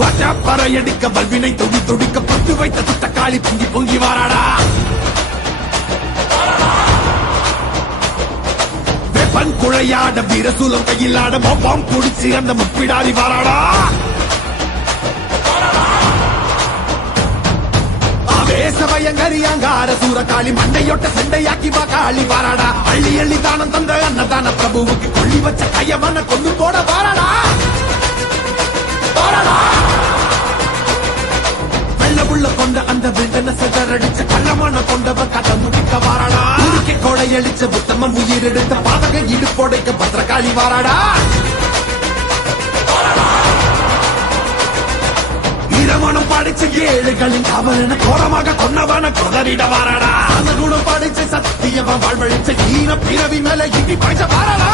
பறையடிக்க பல்வினை தொடி தொடிக்க பட்டு வைத்த துட்டக்காளி பொங்கி பொங்கி வாராடா. வெப்பன் குழையாட வீரசூலம் கையிலாட மொப்பம் குடிச்சு அந்த முப்பிடாரி வாராடா. ஆவேசமயங்கரியாங்கார சூரகாளி மண்டையொட்ட சண்டையாக்கி காளி வாராடா. அள்ளி அள்ளி தானம் தந்த அன்னதான பிரபுவுக்கு கொள்ளி வச்ச கையவன கொண்டு போட வாராடா. வெள்ளவுள்ள கொண்ட அந்த வில்டன செதறடிச்ச கள்ளமான கொண்டவ கதை முடிக்க வாராடா. உருக்கை கொடையடிச்ச புத்தமன் உயிர் எடுத்த பாதக இடுப்போடைக்க பத்திரகாளி வாராடா. வீரமனம் படிச்ச ஏழுகளின் காவலன கோரமாக கொன்னவன கொதறிட வாராடா. அந்த குணம் படிச்ச சத்தியவன் வாழ்வழிச்ச ஈன பிறவி மேல இடி பாய்ச்ச வாராடா.